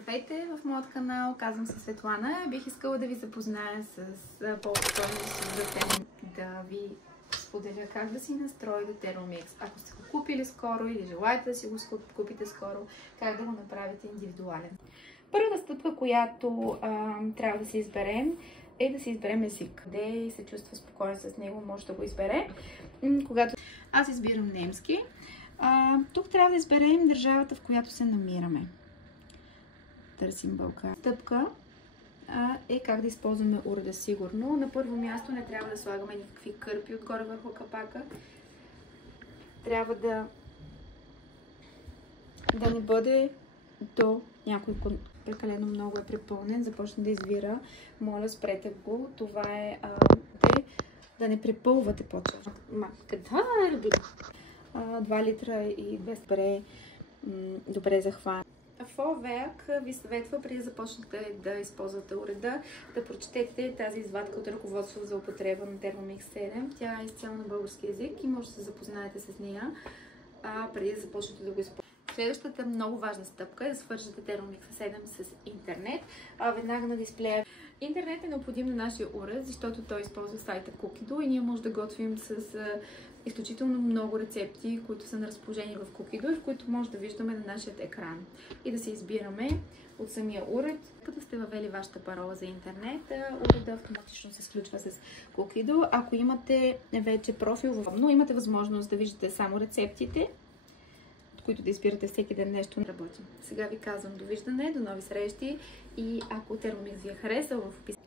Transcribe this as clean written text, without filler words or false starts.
Здравейте в моят канал, казвам се Светлана. Бих искала да ви запозная с по-обстойно за тема, да ви споделя как да си настроите Thermomix. Ако сте го купили скоро или желаете да си го купите скоро, как да го направите индивидуален. Първата стъпка, която трябва да си изберем, е да си изберем език. Къде се чувства спокоен с него, може да го избере. Когато аз избирам немски, тук трябва да изберем държавата, в която се намираме. Търсим Балкан. Стъпка е как да използваме уреда сигурно. На първо място не трябва да слагаме никакви кърпи отгоре върху капака. Трябва да не бъде до някой прекалено много е препълнен, започне да извира. Моля, спрете го. Това е да не препълвате почва. 2 литра и 200 добре захвана. Форверк ви съветва, преди да започнете да използвате уреда, да прочетете тази извадка от ръководство за употреба на Thermomix 7. Тя е изцяло на български език и може да се запознаете с нея преди да започнете да го използвате. Следващата много важна стъпка е да свържете Thermomix 7 с интернет. Веднага на дисплея. Интернет е необходим на нашия уред, защото той използва сайта Cookido и ние може да готвим с изключително много рецепти, които са на разположение в Cookido и в които може да виждаме на нашия екран. И да се избираме от самия уред. Като сте въвели вашата парола за интернет, уреда автоматично се включва с Cookido. Ако имате вече профил, но имате възможност да виждате само рецептите, от които да избирате всеки ден нещо, не работи. Сега ви казвам довиждане, до нови срещи и ако Thermomix ви е харесал, в описанието